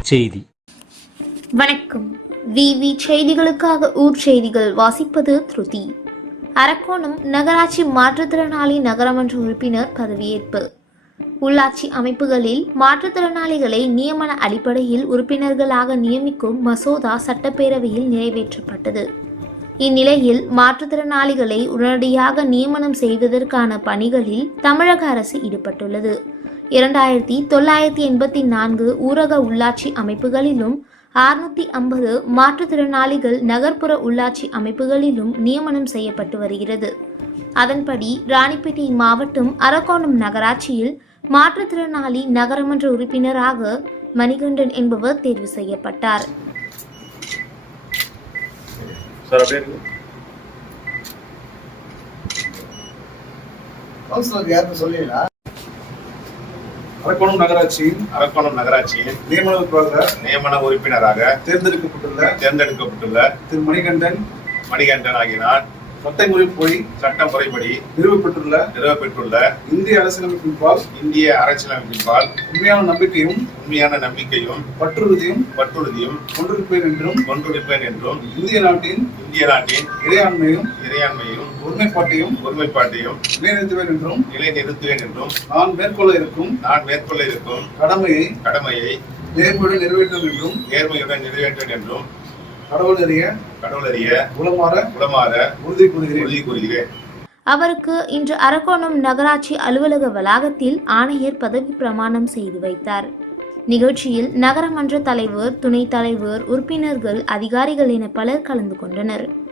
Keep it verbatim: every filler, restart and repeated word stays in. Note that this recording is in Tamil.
செய்தி. வணக்கம். விவி செய்திகளுக்காக ஊர் செய்திகள் வாசிப்பது திருதி. அரக்கோணம் நகராட்சி மாற்றுத்திறனாளி நகரமன்ற உறுப்பினர் பதவியேற்பு. உள்ளாட்சி அமைப்புகளில் மாற்றுத்திறனாளிகளை நியமன அடிப்படையில் உறுப்பினர்களாக நியமிக்கும் மசோதா சட்டப்பேரவையில் நிறைவேற்றப்பட்டது. இந்நிலையில் மாற்றுத்திறனாளிகளை உடனடியாக நியமனம் செய்வதற்கான பணிகளில் தமிழக அரசு ஈடுபட்டுள்ளது. இரண்டாயிரத்தி தொள்ளாயிரத்தி எண்பத்தி நான்கு ஊரக உள்ளாட்சி அமைப்புகளிலும் அறுநூத்தி ஐம்பது மாற்றுத்திறனாளிகள் நகர்ப்புற உள்ளாட்சி அமைப்புகளிலும் நியமனம் செய்யப்பட்டு வருகிறது. அதன்படி ராணிப்பேட்டை மாவட்டம் அரக்கோணம் நகராட்சியில் மாற்றுத்திறனாளி நகரமன்ற உறுப்பினராக மணிகண்டன் என்பவர் தேர்வு செய்யப்பட்டார். அரக்கோணம் நகராட்சியின் அரக்கோணம் நகராட்சியின் நியமன நியமன உறுப்பினராக தேர்ந்தெடுக்கப்பட்டுள்ள தேர்ந்தெடுக்கப்பட்டுள்ள திரு மணிகண்டன் மணிகண்டன் ஆகினார் சட்டமுறைப்படி சட்ட முறைப்படி நிறுவப்பட்டுள்ள நிறுவப்பட்டுள்ள இந்திய அரசியலமைப்பின்பால் இந்திய அரசியலமைப்பின்பால் உண்மையான நம்பிக்கையும் உண்மையான நம்பிக்கையும் பற்றுறுதியும் பற்றுறுதியும் கொண்டிருப்பேன் என்றும் கொண்டிருப்பேன் என்றும் இந்திய நாட்டின் இந்திய நாட்டின் இறையாண்மையும் இறையாண்மையும் ஒருமைப்பாட்டையும் ஒருமைப்பாட்டையும் நிலைநிறுத்துவேன் என்றும் நிலைநிறுத்துவேன் என்றும் நான் மேற்கொள்ள இருக்கும் நான் மேற்கொள்ள இருக்கும் கடமையை கடமையை நேர்மையுடன் நிறைவேற்றும் என்றும் நேர்மையுடன் நிறைவேற்றேன் என்றும் கடவுள் அறிய கடவுள் அறிய உளமாற உளமாற உறுதி கூறுகிறேன் உறுதி கூறுகிறேன். அவருக்கு இன்று அரக்கோணம் நகராட்சி அலுவலக வளாகத்தில் ஆணையர் பதவி பிரமாணம் செய்து வைத்தார். நிகழ்ச்சியில் நகரமன்ற தலைவர், துணைத் தலைவர், உறுப்பினர்கள், அதிகாரிகள் என பலர் கலந்து கொண்டனர்.